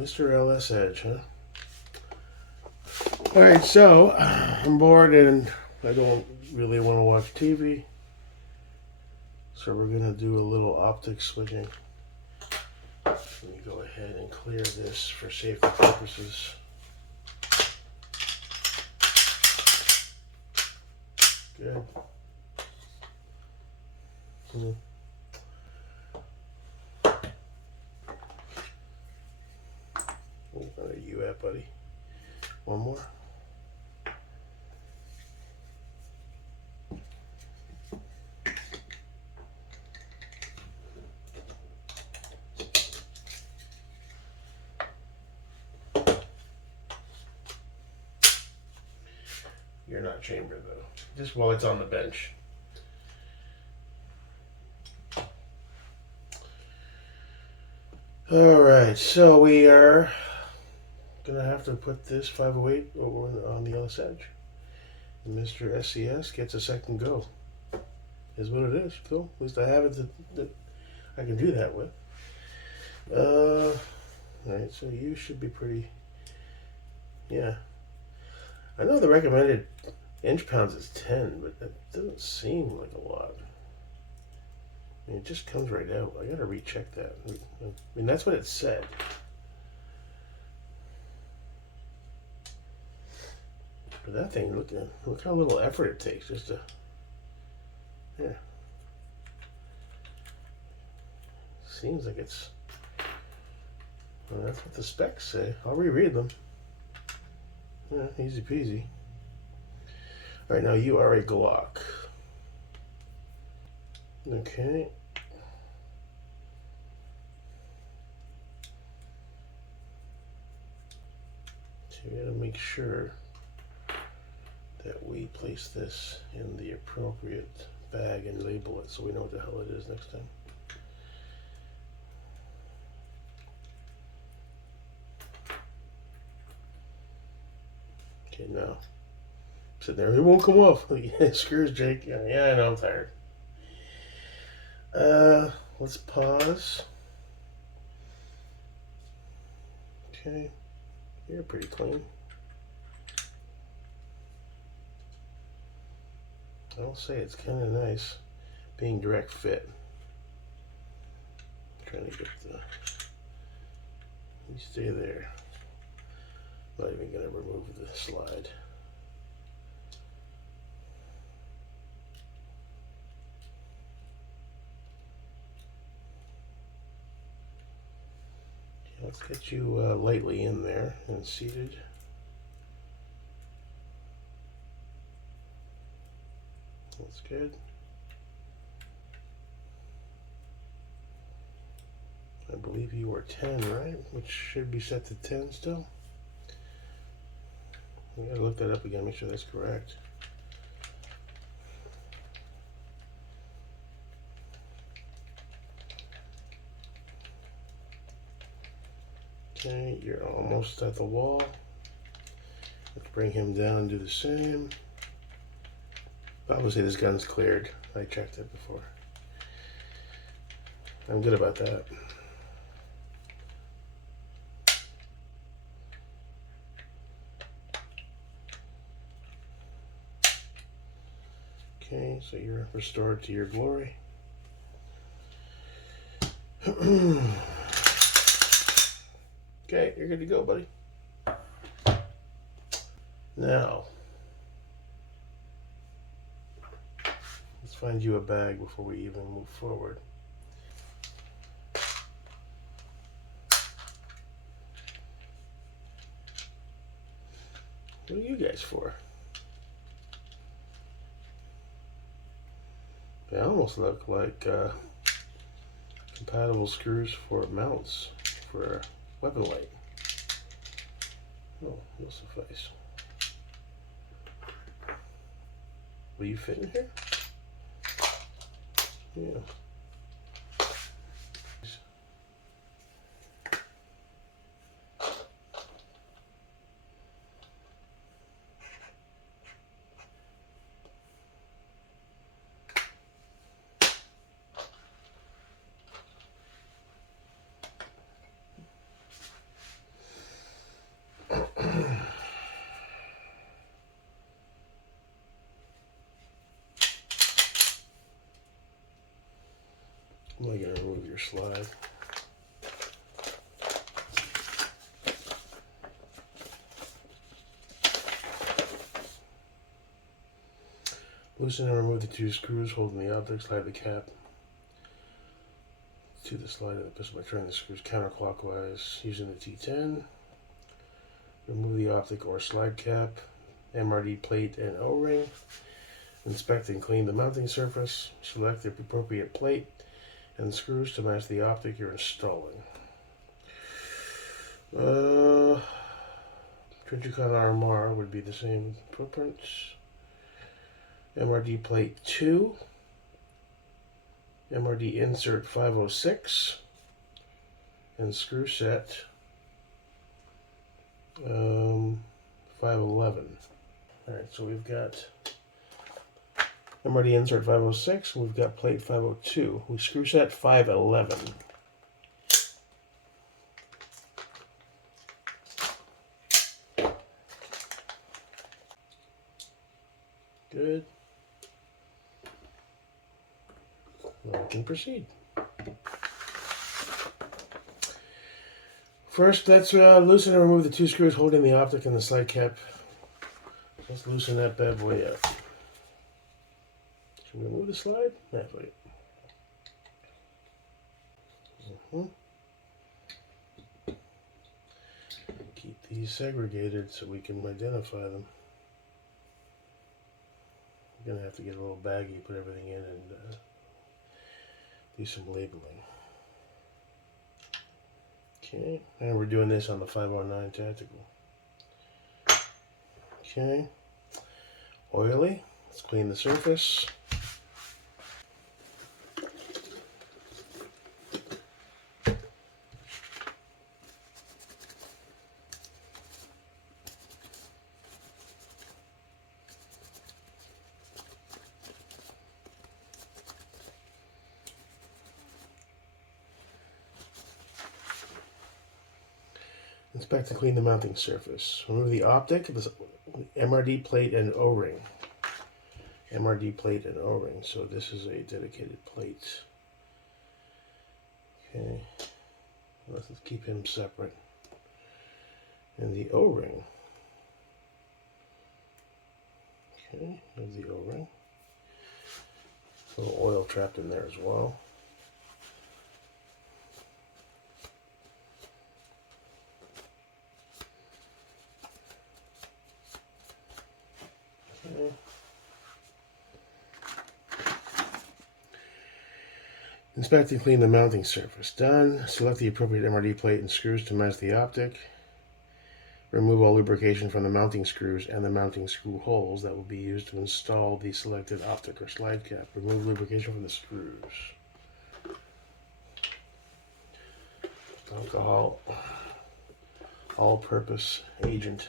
Mr. LS Edge, huh? Alright, so I'm bored and I don't really want to watch TV. So we're going to do a little optic switching. Let me go ahead and clear this for safety purposes. Good. Where are you at, buddy? One more. You're not chambered though. Just while it's on the bench. Alright, so we are gonna have to put this 508 over on the LS Edge. And Mr. SCS gets a second go. Is what it is. Cool. At least I have it that I can do that with. Alright, so you should be pretty. Yeah. I know the recommended inch pounds is 10, but that doesn't seem like a lot. I mean, it just comes right out. I gotta recheck that. I mean, that's what it said. But that thing, look how little effort it takes just to. Yeah. Seems like it's. Well, that's what the specs say. I'll reread them. Yeah, easy peasy. Alright, now you are a Glock. Okay. So we gotta make sure that we place this in the appropriate bag and label it so we know what the hell it is next time. Okay, now sit there. It won't come off. Screws, Jake. Yeah, I know. I'm tired. Let's pause. Okay, you're pretty clean. I'll say it's kind of nice being direct fit. I'm trying to get the. You stay there. Not even gonna remove the slide. Okay, let's get you lightly in there and seated. That's good. I believe you were 10, right? Which should be set to 10 still. I gotta look that up again, make sure that's correct. Okay, you're almost at the wall. Let's bring him down and do the same. Obviously this gun's cleared. I checked it before. I'm good about that. Okay, so you're restored to your glory. Okay, you're good to go, buddy. Now, let's find you a bag before we even move forward. What are you guys for? They almost look like compatible screws for mounts for a weapon light. Oh, will suffice. Will you fit in here? Yeah. I'm going to remove your slide. Loosen and remove the 2 screws holding the optic. Slide the cap to the slide of the pistol by turning the screws counterclockwise using the T10. Remove the optic or slide cap, MRD plate and O-ring. Inspect and clean the mounting surface. Select the appropriate plate and screws to match the optic you're installing. Trijicon RMR would be the same footprints. MRD plate 2. MRD insert 506. And screw set 511. Alright, so we've got MRD insert 506, and we've got plate 502. We screw set 511. Good. Now we can proceed. First, let's loosen and remove the 2 screws holding the optic and the slide cap. Let's loosen that bad boy up. Should we remove the slide? Yeah, wait. Keep these segregated so we can identify them. We're going to have to get a little baggy, put everything in, and do some labeling. Okay, and we're doing this on the 509 Tactical. Okay, oily. Let's clean the surface. Inspect and clean the mounting surface. Remove the optic, the MRD plate and O-ring. MRD plate and O-ring. So this is a dedicated plate. Okay. Let's keep him separate. And the O-ring. Okay, there's the O-ring. A little oil trapped in there as well. Okay. Inspect and clean the mounting surface. Done. Select the appropriate MRD plate and screws to match the optic. Remove all lubrication from the mounting screws and the mounting screw holes that will be used to install the selected optic or slide cap. Remove lubrication from the screws. Alcohol. All-purpose agent.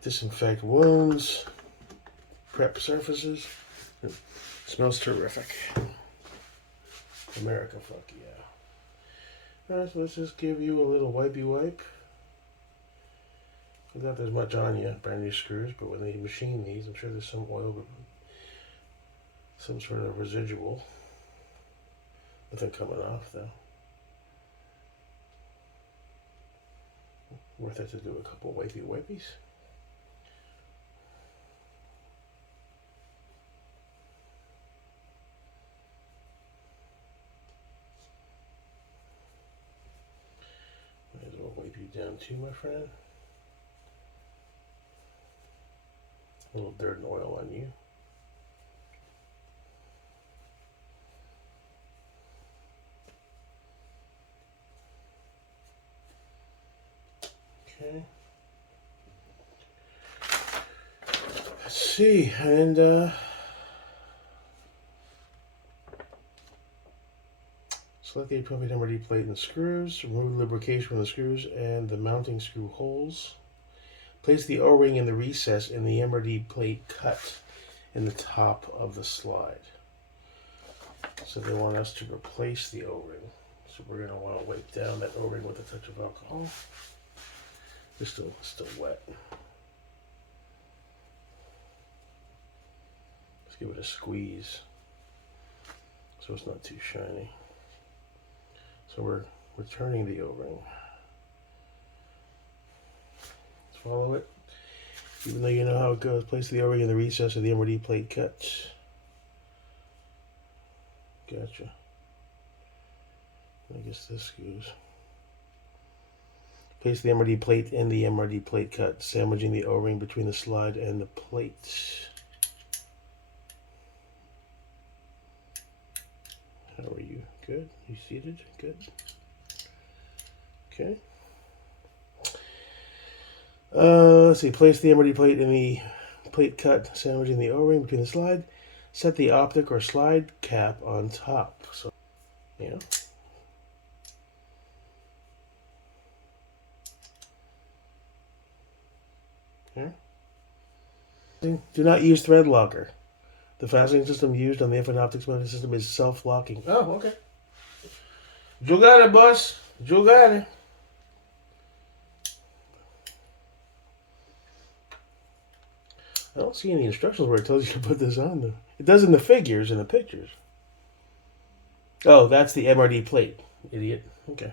Disinfect wounds. Prep surfaces. It smells terrific. America, fuck yeah. Alright, so let's just give you a little wipey wipe. Not there's much on you, brand new screws, but when they machine these, I'm sure there's some oil, some sort of residual. Nothing coming off though. Worth it to do a couple wipey wipies. Might as well wipe you down too, my friend. A little dirt and oil on you. Okay. Let's see, and select the appropriate MRD plate and screws. Remove lubrication from the screws and the mounting screw holes. Place the O-ring in the recess in the MRD plate cut in the top of the slide. So they want us to replace the O-ring. So we're going to want to wipe down that O-ring with a touch of alcohol. It's still wet. Let's give it a squeeze. so it's not too shiny. So we're returning the O-ring. Let's follow it. Even though you know how it goes, place the O-ring in the recess of the MRD plate cut. Gotcha. I guess this goes. Place the MRD plate in the MRD plate cut, sandwiching the O-ring between the slide and the plate. How are you? Good? You seated? Good. Okay. Let's see. Place the MRD plate in the plate cut, sandwiching the O-ring between the slide. Set the optic or slide cap on top. So, yeah. Here. Do not use thread locker. The fastening system used on the Infinite Optics mounting system is self-locking. Oh, okay. You got it, boss. You got it. I don't see any instructions where it tells you to put this on, though. It does in the figures, in the pictures. Oh, that's the MRD plate, idiot. Okay.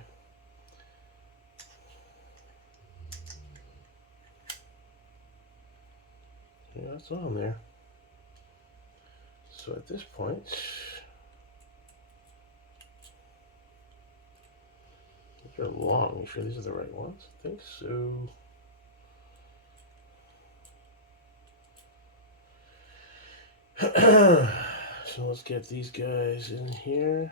Yeah, that's on there. So at this point, these are long. You sure these are the right ones? I think so. So let's get these guys in here.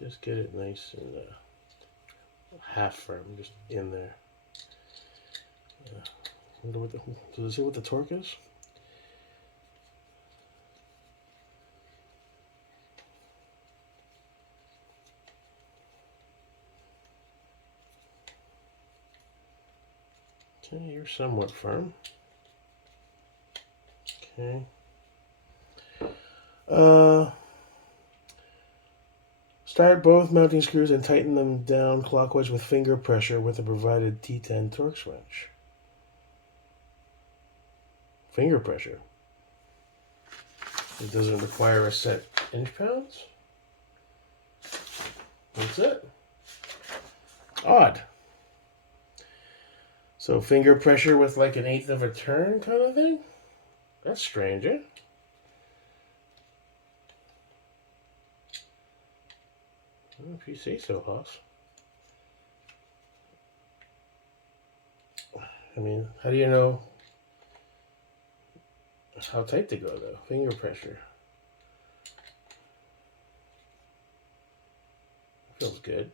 Just get it nice and half firm, just in there. Wonder what does it say what the torque is? Okay, you're somewhat firm. Okay. Start both mounting screws and tighten them down clockwise with finger pressure with the provided T10 Torx wrench. Finger pressure. It doesn't require a set inch-pounds. That's it. Odd. So finger pressure with like 1/8 of a turn kind of thing? That's strange, eh? Well, if you say so, Hoss. I mean, how do you know how tight to go, though? Finger pressure. Feels good.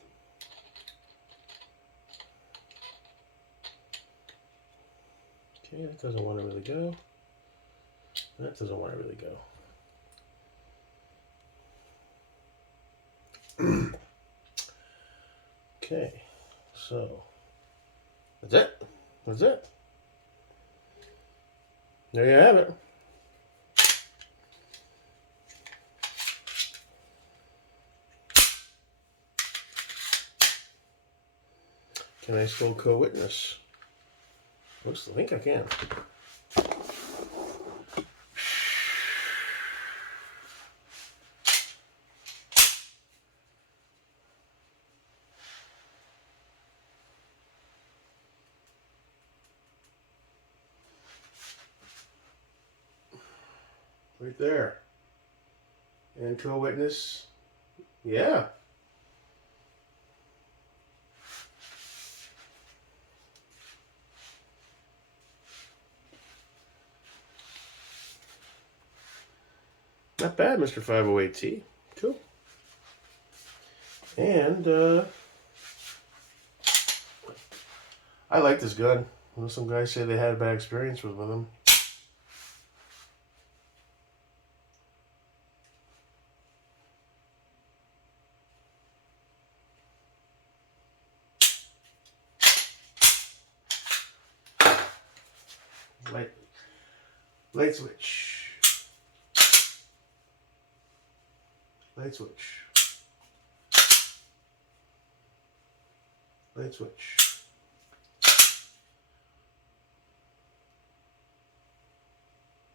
Okay, that doesn't want to really go. That doesn't want to really go. Okay, so that's it. That's it. There you have it. Can I still co-witness? I think I can. Right there. And co-witness. Yeah. Not bad, Mr. 508T. Cool. And I like this gun. You know, some guys say they had a bad experience with them. Light switch. Light switch. Light switch.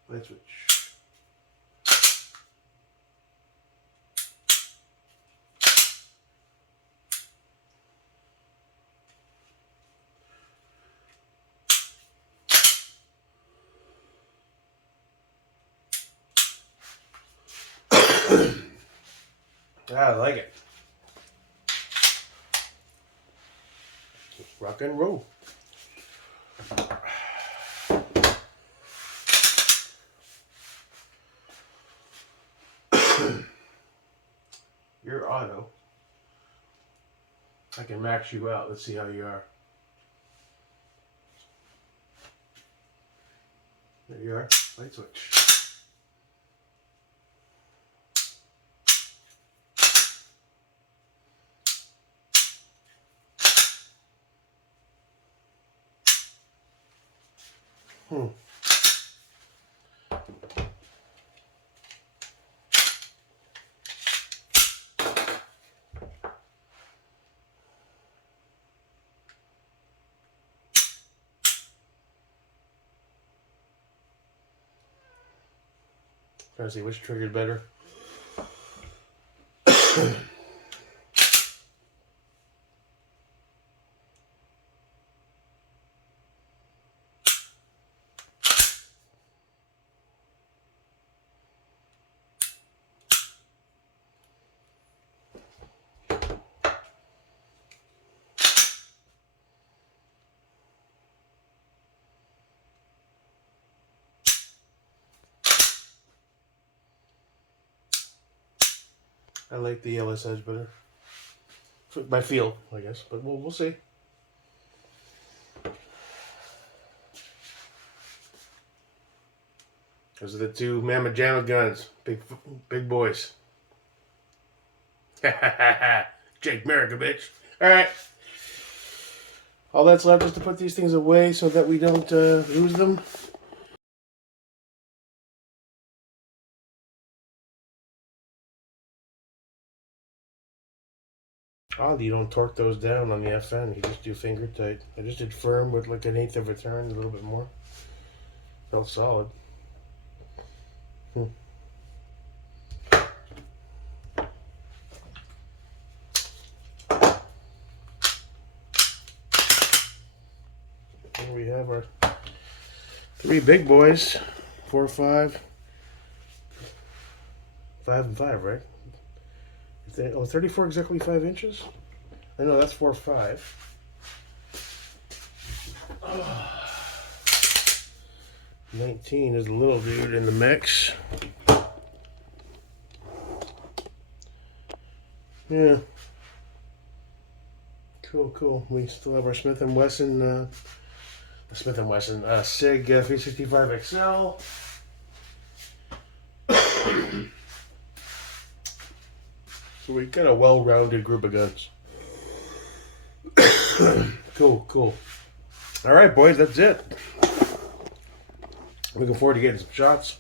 Light switch. I like it. Rock and roll. You're auto. I can max you out. Let's see how you are. There you are. Light switch. Trying to see which triggered better. I like the LS Edge better. By feel, I guess, but we'll see. Those are the two Mamma Jamma guns. Big boys. Jake Markovich. Alright. All that's left is to put these things away so that we don't lose them. Odd you don't torque those down on the FN. You just do finger tight. I just did firm with like 1/8 of a turn, a little bit more. Felt solid. Here we have our 3 big boys. 4, 5. 5 and 5, right? 34 exactly 5 inches? I know that's 4, 5. Oh. 19 is the little dude in the mix. Yeah. Cool. We still have our Smith & Wesson, Sig 365 XL. So we got a well-rounded group of guns. Cool. All right, boys, that's it. Looking forward to getting some shots.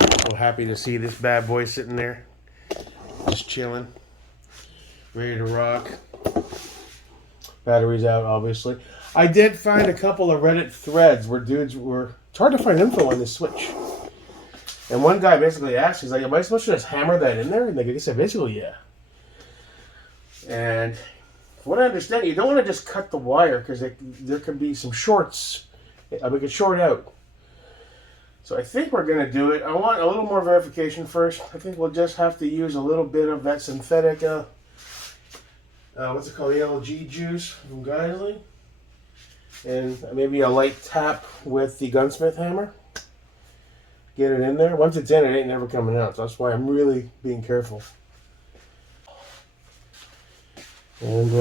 So happy to see this bad boy sitting there, just chilling, ready to rock. Batteries out, obviously. I did find a couple of Reddit threads where dudes were... It's hard to find info on this switch. And one guy basically asked, he's like, am I supposed to just hammer that in there? And they said, basically, yeah. And from what I understand, you don't want to just cut the wire because there could be some shorts. We could short out. So I think we're going to do it. I want a little more verification first. I think we'll just have to use a little bit of that synthetic, what's it called, ALG juice from Geisley. And maybe a light tap with the gunsmith hammer. Get it in there. Once it's in, it ain't never coming out. So that's why I'm really being careful. And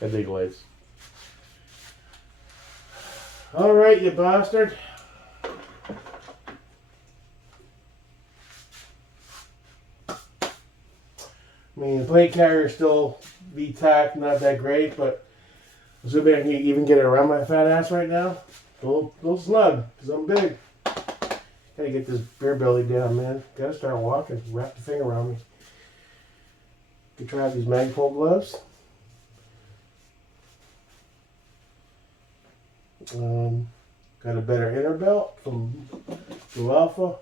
I dig lights. All right, you bastard. I mean, the plate carrier is still V-tack, not that great, but assuming I can even get it around my fat ass right now. A little snug, because I'm big. Gotta get this beer belly down, man. Gotta start walking. Wrap the thing around me. Could try out these Magpul gloves. Got a better inner belt from Blue Alpha.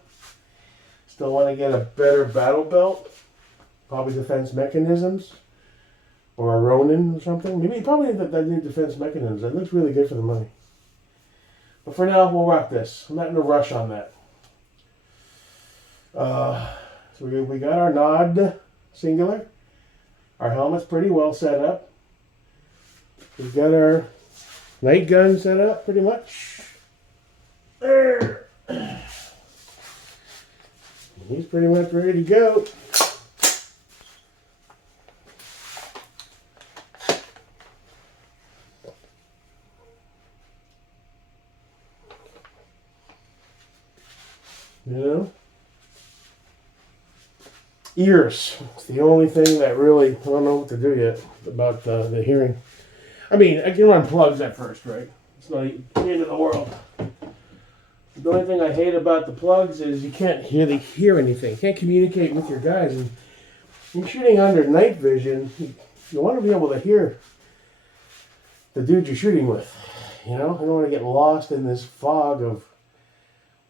Still want to get a better battle belt. Probably defense mechanisms. Or a Ronin or something. Maybe probably that new defense mechanisms. That looks really good for the money. But for now, we'll rock this. I'm not in a rush on that. So we got our Nod singular. Our helmet's pretty well set up. We've got our light gun set up pretty much. There. He's pretty much ready to go. You know? Ears. It's the only thing that really, I don't know what to do yet about the hearing. I mean, I can run plugs at first, right? It's not the end of the world. The only thing I hate about the plugs is you can't really hear anything. You can't communicate with your guys. And when you're shooting under night vision, you want to be able to hear the dude you're shooting with. You know? I don't want to get lost in this fog of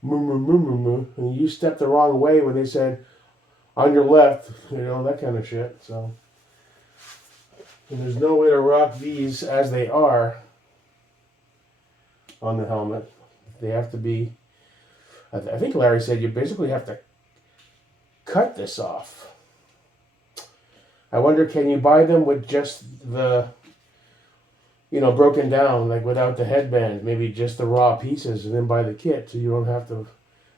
moo, moo, moo, moo, moo. And you stepped the wrong way when they said, on your left, you know, that kind of shit. So, and there's no way to rock these as they are on the helmet. They have to be, I think Larry said you basically have to cut this off. I wonder, can you buy them with just the, you know, broken down, like without the headband, maybe just the raw pieces, and then buy the kit so you don't have to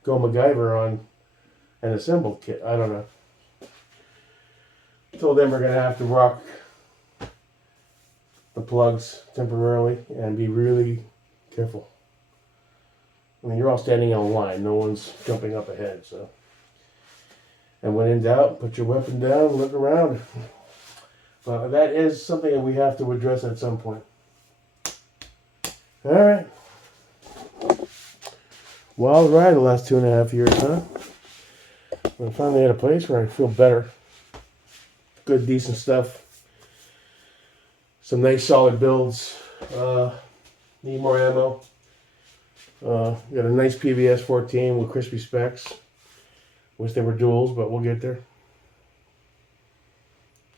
go MacGyver on an assembled kit. I don't know. Told them we're going to have to rock the plugs temporarily and be really careful. I mean, you're all standing in a line. No one's jumping up ahead, so. And when in doubt, put your weapon down and look around. But that is something that we have to address at some point. All right. Wild ride the last 2.5 years, huh? I finally at a place where I feel better. Good, decent stuff. Some nice solid builds. Need more ammo. Got a nice PVS 14 with crispy specs. Wish they were duals, but we'll get there.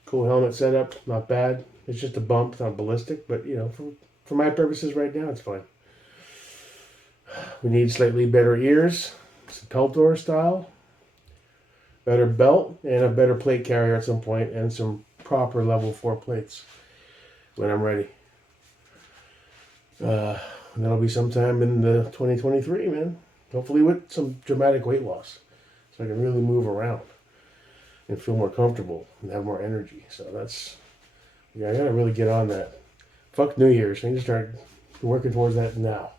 Cool helmet setup, not bad. It's just a bump, it's not ballistic, but you know, for my purposes right now, it's fine. We need slightly better ears, some Peltor style, better belt, and a better plate carrier at some point, and some proper level 4 plates when I'm ready. That'll be sometime in the 2023, man. Hopefully with some dramatic weight loss, so I can really move around and feel more comfortable and have more energy. So that's, yeah, I gotta really get on that. Fuck New Year's. I need to start working towards that now.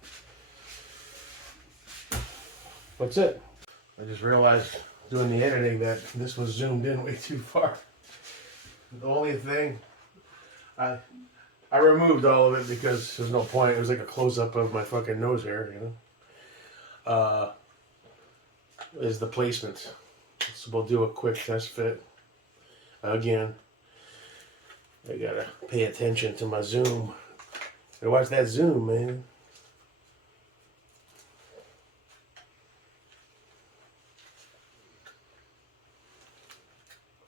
That's it. I just realized doing the editing that this was zoomed in way too far. The only thing, I removed all of it because there's no point. It was like a close-up of my fucking nose hair, you know. Is the placement. So we'll do a quick test fit. Again, I gotta pay attention to my zoom. Gotta watch that zoom, man.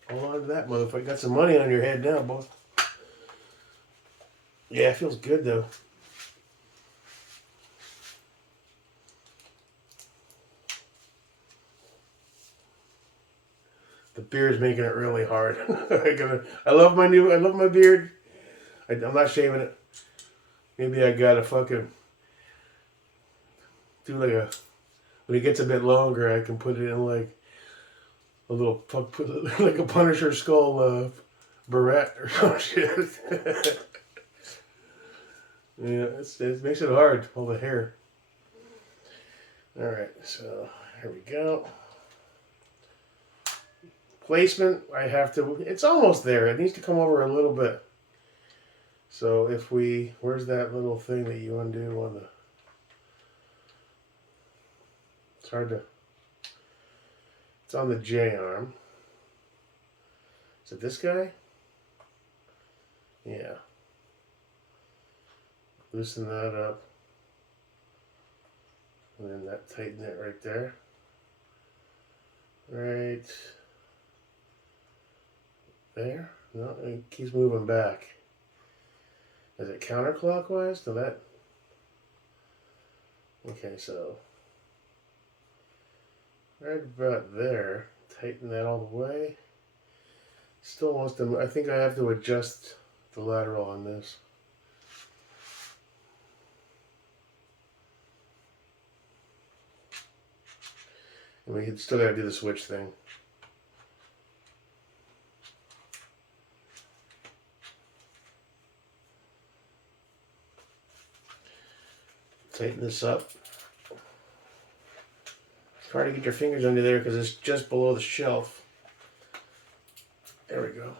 Hold on to that, motherfucker. Got some money on your head now, boy. Yeah, it feels good, though. The beard's making it really hard. I love my beard. I'm not shaving it. Maybe I gotta fucking do like a, when it gets a bit longer, I can put it in like a little, put like a Punisher skull beret or some shit. Yeah, it makes it hard, all the hair. Alright, so here we go. Placement, I have to, it's almost there. It needs to come over a little bit. So if we, where's that little thing that you undo on the, it's hard to, it's on the J arm. Is it this guy? Yeah. Loosen that up. And then that tighten it right there. Right there. No, it keeps moving back. Is it counterclockwise to that? Okay, so right about there. Tighten that all the way. Still wants to, I think I have to adjust the lateral on this. And we still got to do the switch thing. Tighten this up. It's hard to get your fingers under there because it's just below the shelf. There we go.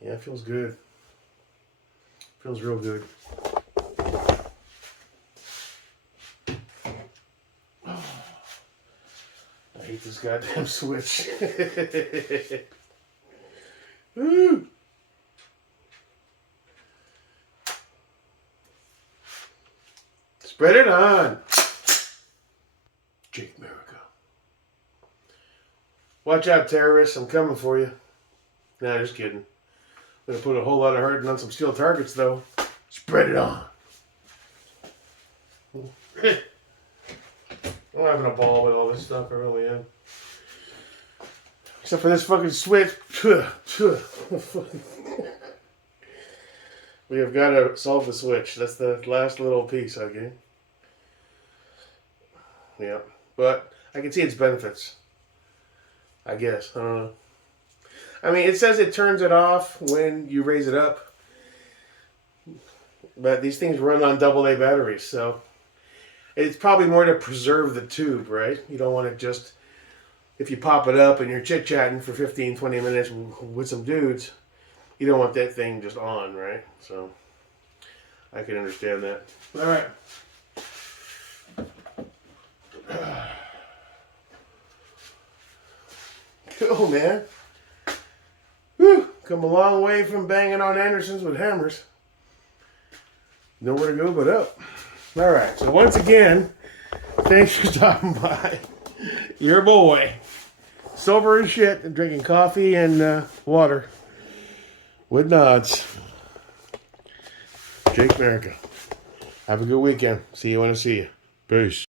Yeah, it feels good. Feels real good. I hate this goddamn switch. Woo! Spread it on. Jake America. Watch out, terrorists. I'm coming for you. Nah, just kidding. I'm going to put a whole lot of hurting on some steel targets, though. Spread it on. I'm having a ball with all this stuff. I really am. Except for this fucking switch. We have got to solve the switch. That's the last little piece, okay? Yeah. But I can see its benefits. I guess. I don't know. I mean, it says it turns it off when you raise it up. But these things run on AA batteries, so it's probably more to preserve the tube, right? You don't want to just, if you pop it up and you're chit-chatting for 15, 20 minutes with some dudes, you don't want that thing just on, right? So I can understand that. All right. Cool, man. Whew. Come a long way from banging on Andersons with hammers. Nowhere to go but up. All right. So once again, thanks for stopping by. Your boy, sober as shit, and drinking coffee and water with nods. Jake America. Have a good weekend. See you when I see you. Peace.